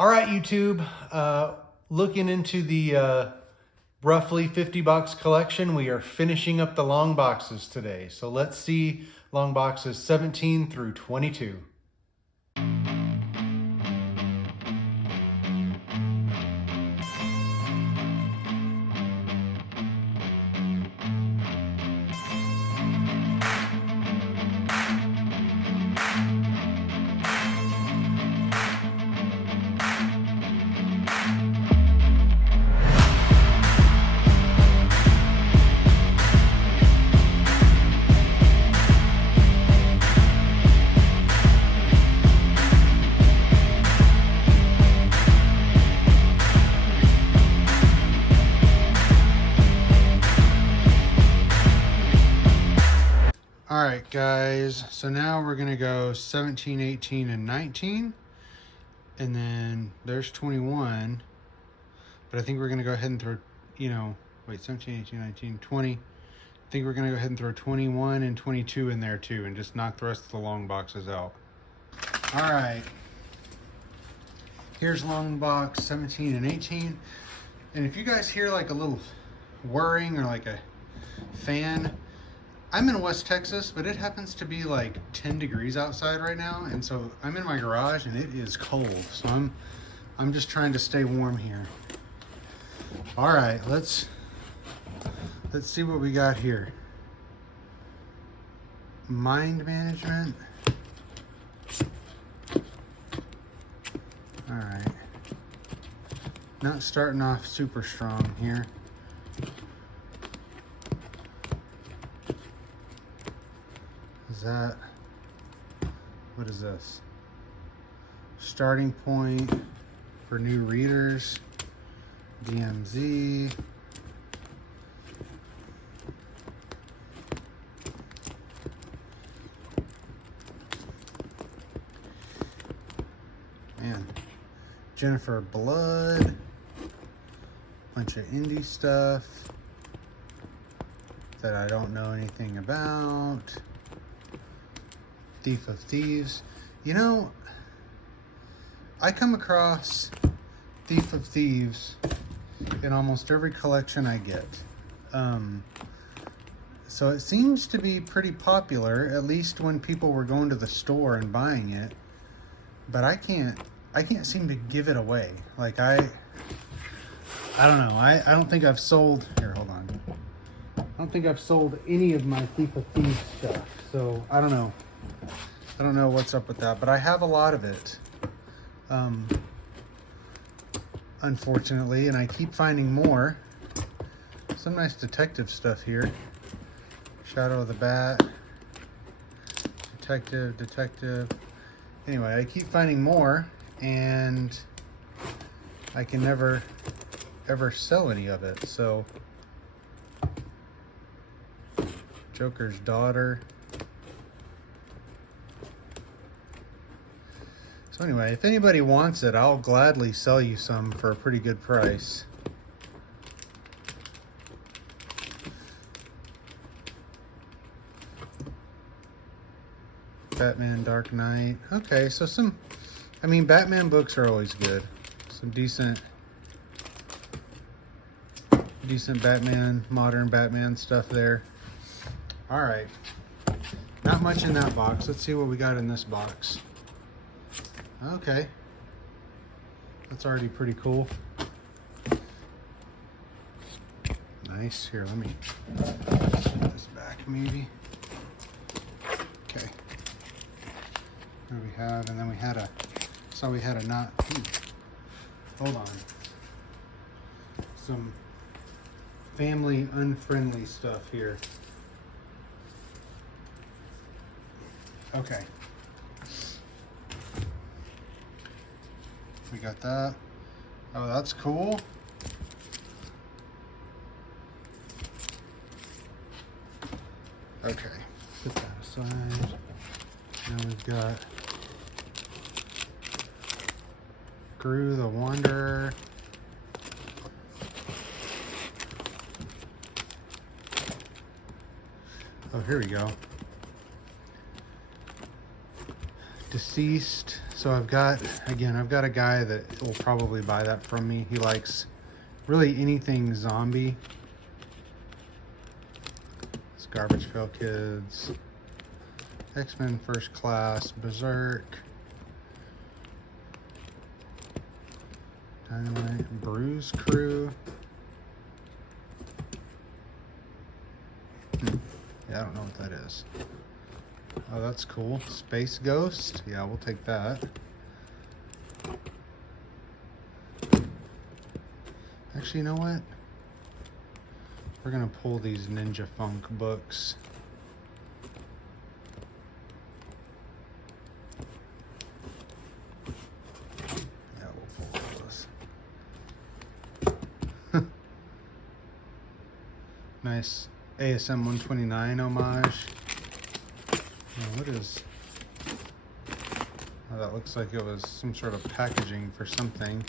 All right, YouTube, looking into the roughly 50 box collection, we are finishing up the long boxes today. So let's see long boxes 17 through 22. All right, guys, so now we're gonna go 17, 18, and 19. And then there's 21. But I think we're gonna go ahead and throw, 17, 18, 19, 20. I think we're gonna go ahead and throw 21 and 22 in there too and just knock the rest of the long boxes out. All right. Here's long box 17 and 18. And if you guys hear like a little whirring or like a fan, I'm in West Texas, but it happens to be like 10 degrees outside right now, and so I'm in my garage and it is cold. So I'm just trying to stay warm here. All right, let's see what we got here. Mind management. All right. Not starting off super strong here. What is this? Starting point for new readers, DMZ. Man, Jennifer Blood, bunch of indie stuff that I don't know anything about. Thief of Thieves. You know, I come across Thief of Thieves in almost every collection I get. So it seems to be pretty popular, at least when people were going to the store and buying it. But I can't seem to give it away. Like I don't know. I don't think I've sold, here, hold on. I don't think I've sold any of my Thief of Thieves stuff. So I don't know. I don't know what's up with that, but I have a lot of it, unfortunately, and I keep finding more. Some nice detective stuff here. Shadow of the Bat, detective. Anyway, I keep finding more, and I can never, ever sell any of it, so. Joker's Daughter. So anyway, if anybody wants it, I'll gladly sell you some for a pretty good price. Batman Dark Knight. Okay, so Batman books are always good. Some decent Batman, modern Batman stuff there. All right. Not much in that box. Let's see what we got in this box. Okay. That's already pretty cool. Nice. Here, let me put this back maybe. Okay. There we have, and then we had a not. Hold on. Some family unfriendly stuff here. Okay. We got that. Oh, that's cool. Okay, put that aside. Now we've got Gru the Wanderer. Oh, here we go. Deceased So I've got a guy that will probably buy that from me. He likes really anything zombie. It's Garbage Pail Kids, X-Men First Class, Berserk, Dynamite, Bruise Crew. Yeah, I don't know what that is. Oh, that's cool. Space Ghost. Yeah, we'll take that. Actually, you know what? We're gonna pull these Ninja Funk books. Yeah, we'll pull those. Nice ASM 129 homage. What is... Oh, that looks like it was some sort of packaging for something.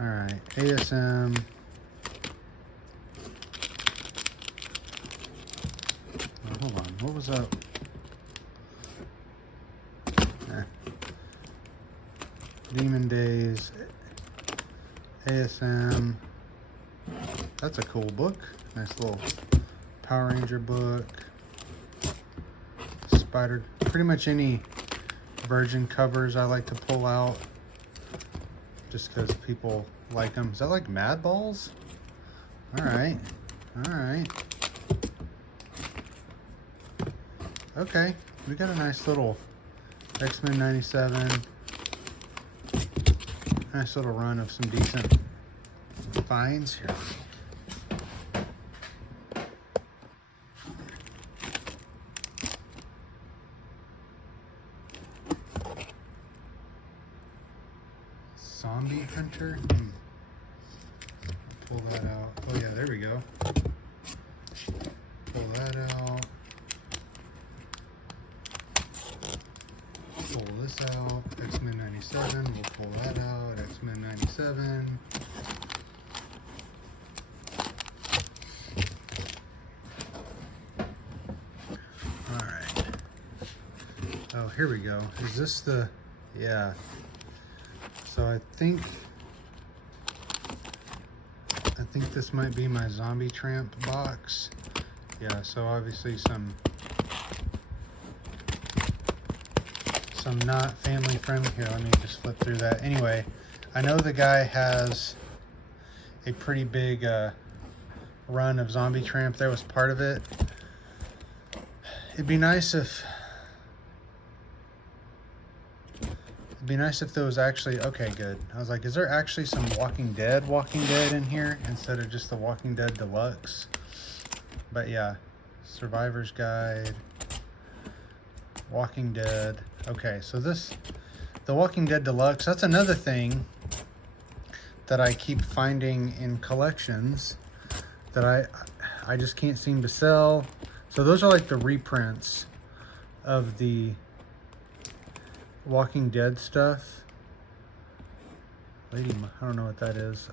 Alright, ASM. Oh, hold on, what was that? Demon Days. ASM. That's a cool book. Nice little Power Ranger book. Spider. Pretty much any Virgin covers I like to pull out, just because people like them. Is that like Mad Balls? Alright. Alright. Okay. We got a nice little X-Men 97. Nice little run of some decent finds here. Zombie Hunter. Pull that out. Oh yeah, there we go. Pull that out. Pull this out. X-Men 97. We'll pull that out. X-Men 97. Alright. Oh, here we go. Is this the... Yeah. So I think this might be my Zombie Tramp box. Yeah, so obviously some not family friendly. Here, let me just flip through that. Anyway, I know the guy has a pretty big run of Zombie Tramp. That was part of it. It'd be nice if there was actually... Okay, good. I was like, is there actually some Walking Dead in here instead of just the Walking Dead Deluxe? But yeah, Survivor's Guide, Walking Dead. Okay, so the Walking Dead Deluxe, that's another thing that I keep finding in collections that I just can't seem to sell. So those are like the reprints of the Walking Dead stuff. Lady, I don't know what that is.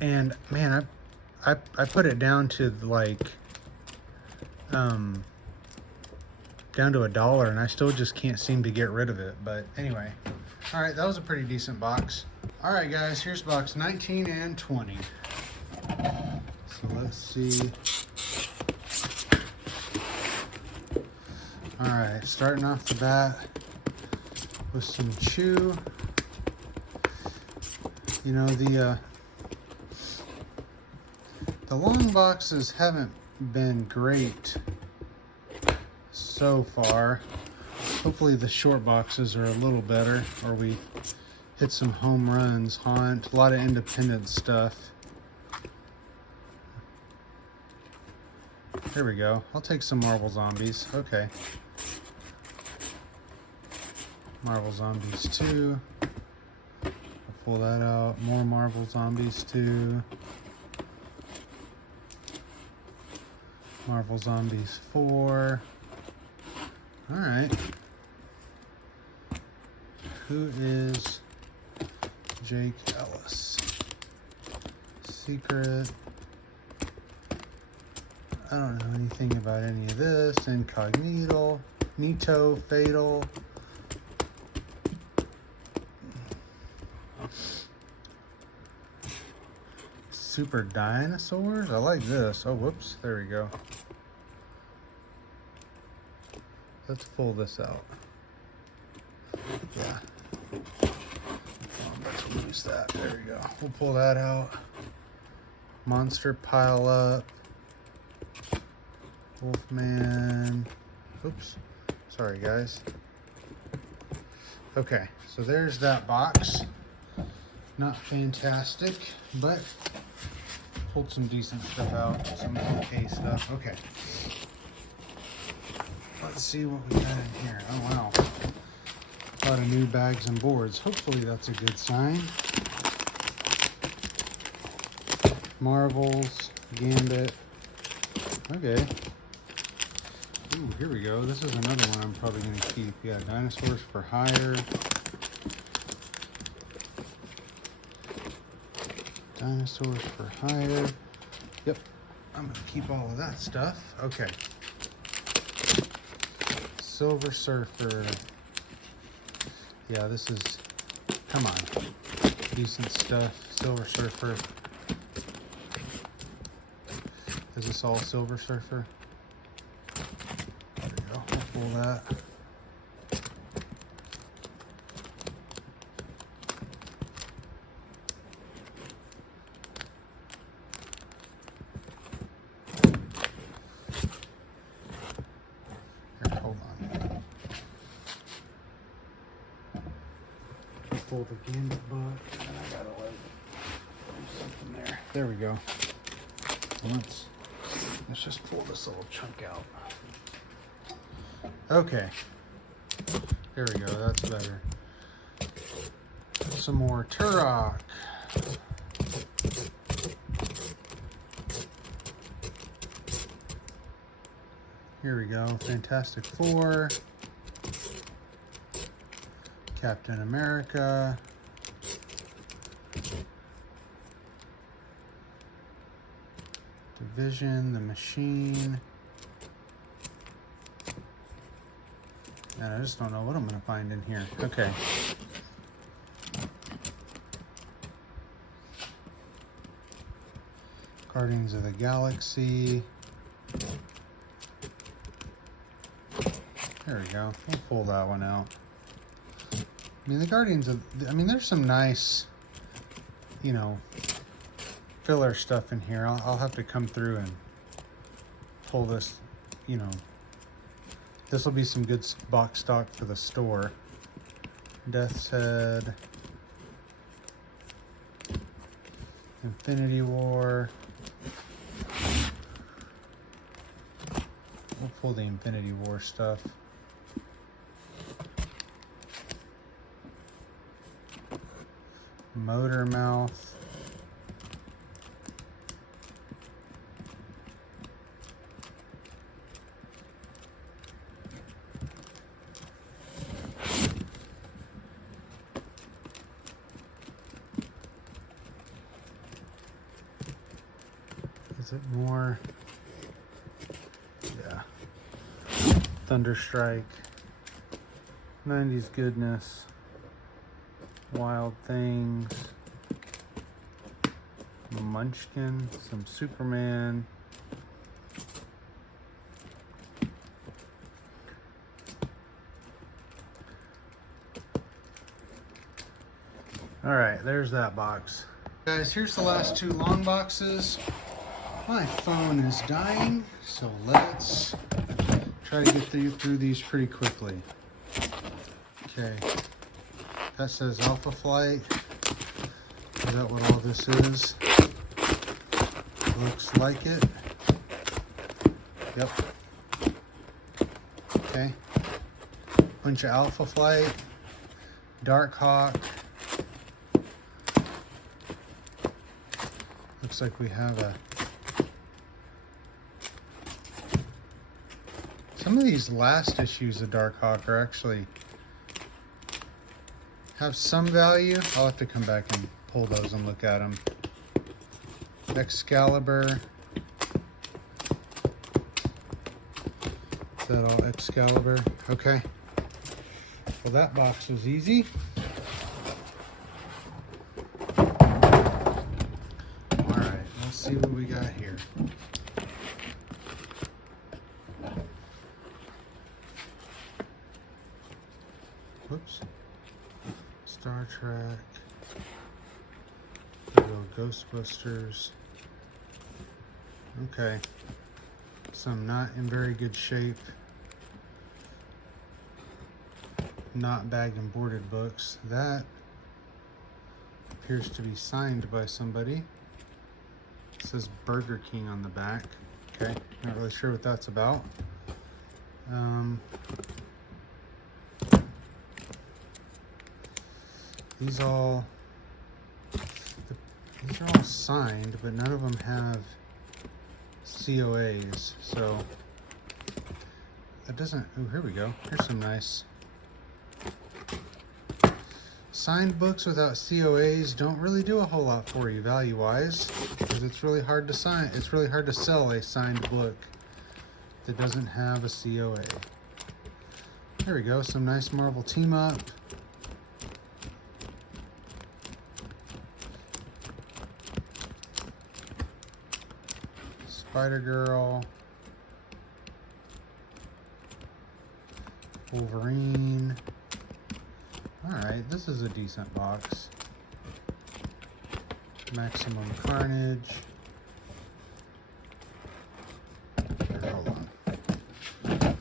And man, I put it down to like down to $1, and I still just can't seem to get rid of it. But anyway, all right, that was a pretty decent box. All right, guys, here's box 19 and 20. So let's see. All right, starting off the bat with some Chew. You know, the long boxes haven't been great so far. Hopefully the short boxes are a little better, or we hit some home runs. Haunt, a lot of independent stuff. Here we go. I'll take some Marvel Zombies. Okay. Marvel Zombies 2. I'll pull that out. More Marvel Zombies 2. Marvel Zombies 4. Alright. Who is Jake Ellis? Secret. I don't know anything about any of this. Incognito, Nito, Fatal. Super Dinosaurs? I like this. Oh, whoops. There we go. Let's pull this out. Yeah. Let's lose that. There we go. We'll pull that out. Monster Pile Up. Wolfman. Oops. Sorry, guys. Okay, so there's that box. Not fantastic, but pulled some decent stuff out. Some okay stuff. Okay. Let's see what we got in here. Oh, wow. A lot of new bags and boards. Hopefully that's a good sign. Marvels, Gambit. Okay. Ooh, here we go. This is another one I'm probably going to keep. Yeah, Dinosaurs for Hire. Dinosaurs for Hire. Yep. I'm going to keep all of that stuff. Okay. Silver Surfer. Yeah, this is, come on, decent stuff. Silver Surfer. Is this all Silver Surfer? There we go. I'll pull that. Here, hold on. Pull the Gambit book, and I gotta like do something there. There we go. Let's just pull this little chunk out. Okay. There we go. That's better. Some more Turok. Here we go. Fantastic Four. Captain America. Division, The Machine. And I just don't know what I'm going to find in here. Okay. Guardians of the Galaxy. There we go. We'll pull that one out. I mean, the Guardians of... I mean, there's some nice, you know, filler stuff in here. I'll have to come through and pull this, you know. This will be some good box stock for the store. Death's Head. Infinity War. We'll pull the Infinity War stuff. Motor Mouth. Is it more? Yeah. Thunderstrike. 90s Goodness. Wild Things. Munchkin. Some Superman. All right, there's that box. Guys, here's the last two long boxes. My phone is dying, so let's try to get through these pretty quickly. Okay, that says Alpha Flight. Is that what all this is? Looks like it. Yep. Okay. Bunch of Alpha Flight, Dark Hawk. Looks like we have a... Some of these last issues of Dark Hawk are actually have some value. I'll have to come back and pull those and look at them. Excalibur. that all Excalibur? Okay. Well, that box was easy. Alright, let's see what we got here. Whoops. Star Trek. There we go, Ghostbusters. Okay. Some not in very good shape. Not bagged and boarded books. That appears to be signed by somebody. It says Burger King on the back. Okay, not really sure what that's about. These are all signed, but none of them have COAs, so that doesn't. Oh, here we go. Here's some nice signed books without COAs. Don't really do a whole lot for you value-wise, because it's really hard to sign. It's really hard to sell a signed book that doesn't have a COA. There we go. Some nice Marvel team up. Spider-Girl, Wolverine. Alright, this is a decent box. Maximum Carnage. Here, hold on. Yeah,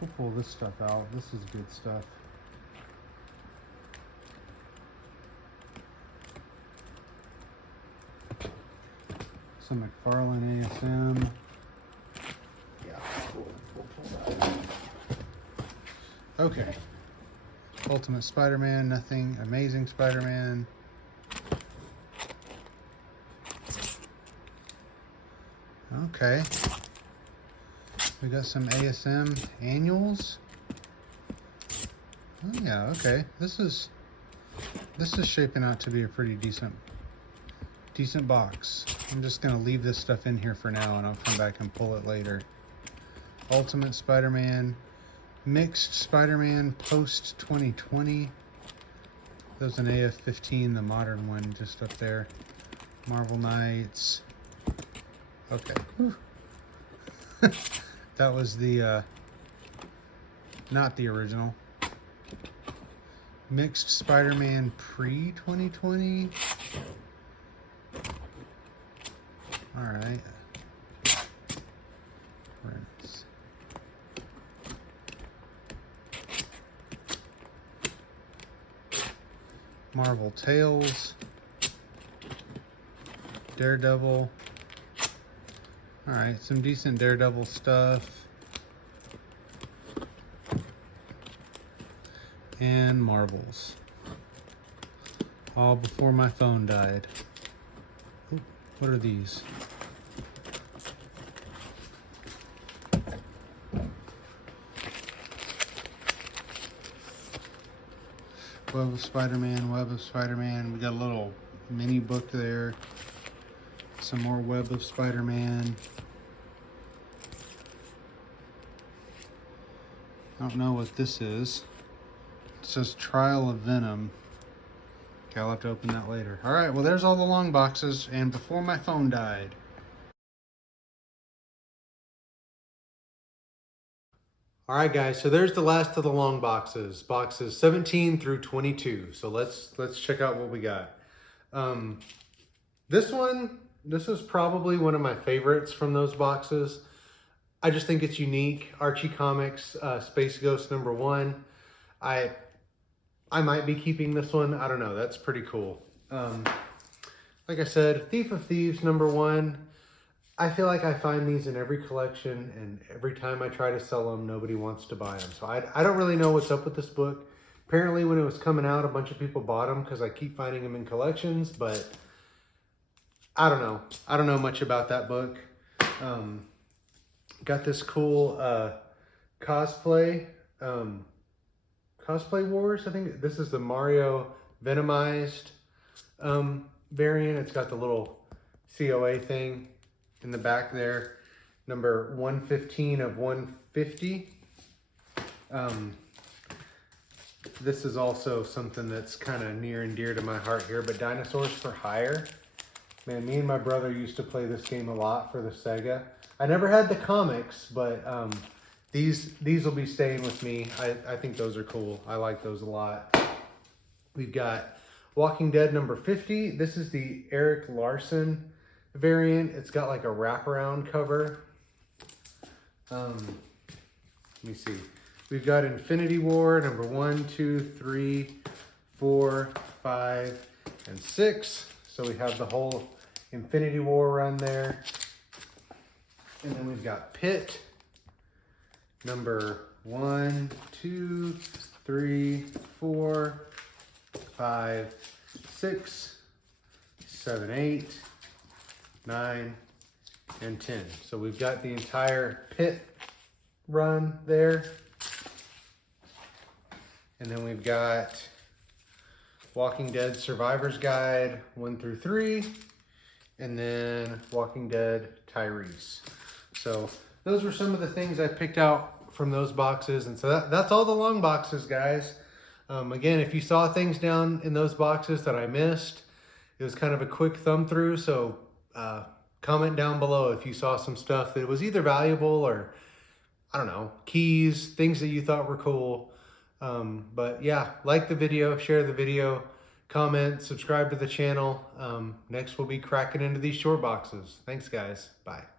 we'll pull this stuff out. This is good stuff. Some McFarlane ASM. Yeah, we'll pull that. Okay. Ultimate Spider-Man, nothing. Amazing Spider-Man. Okay. We got some ASM annuals. Oh yeah, okay. This is shaping out to be a pretty decent box. I'm just gonna leave this stuff in here for now and I'll come back and pull it later. Ultimate Spider-Man, Mixed Spider-Man post 2020. There's an AF-15, the modern one just up there. Marvel Knights. Okay. That was the not the original. Mixed Spider-Man pre-2020. All right. Prints. Marvel Tales. Daredevil. All right, some decent Daredevil stuff. And Marvels. All before my phone died. Ooh, what are these? Web of Spider-Man, Web of Spider-Man. We got a little mini book there. Some more Web of Spider-Man. I don't know what this is. It says Trial of Venom. Okay, I'll have to open that later. All right, well, there's all the long boxes, and before my phone died. All right, guys, so there's the last of the long boxes, boxes 17 through 22. So let's check out what we got. This is probably one of my favorites from those boxes. I just think it's unique. Archie Comics, Space Ghost #1. I might be keeping this one. I don't know. That's pretty cool. Like I said, Thief of Thieves #1. I feel like I find these in every collection, and every time I try to sell them, nobody wants to buy them. So I don't really know what's up with this book. Apparently, when it was coming out, a bunch of people bought them because I keep finding them in collections, but I don't know. I don't know much about that book. Got this cool cosplay Wars. I think this is the Mario Venomized variant. It's got the little COA thing in the back there. Number 115 of 150. This is also something that's kind of near and dear to my heart here, but Dinosaurs for Hire. Man, me and my brother used to play this game a lot for the Sega. I never had the comics, but these will be staying with me. I think those are cool. I like those a lot. We've got Walking Dead number 50. This is the Eric Larson variant. It's got like a wraparound cover. Let me see. We've got Infinity War number 1, 2, 3, 4, 5, and 6. So we have the whole Infinity War run there. And then we've got Pit number 1, 2, 3, 4, 5, 6, 7, 8, 9, and 10. So we've got the entire Pit run there. And then we've got Walking Dead Survivor's Guide 1 through 3, and then Walking Dead Tyrese. So those were some of the things I picked out from those boxes. And so that's all the long boxes, guys. Again, if you saw things down in those boxes that I missed, it was kind of a quick thumb through. So comment down below if you saw some stuff that was either valuable or, I don't know, keys, things that you thought were cool. But yeah, like the video, share the video, comment, subscribe to the channel. Next we'll be cracking into these short boxes. Thanks guys. Bye.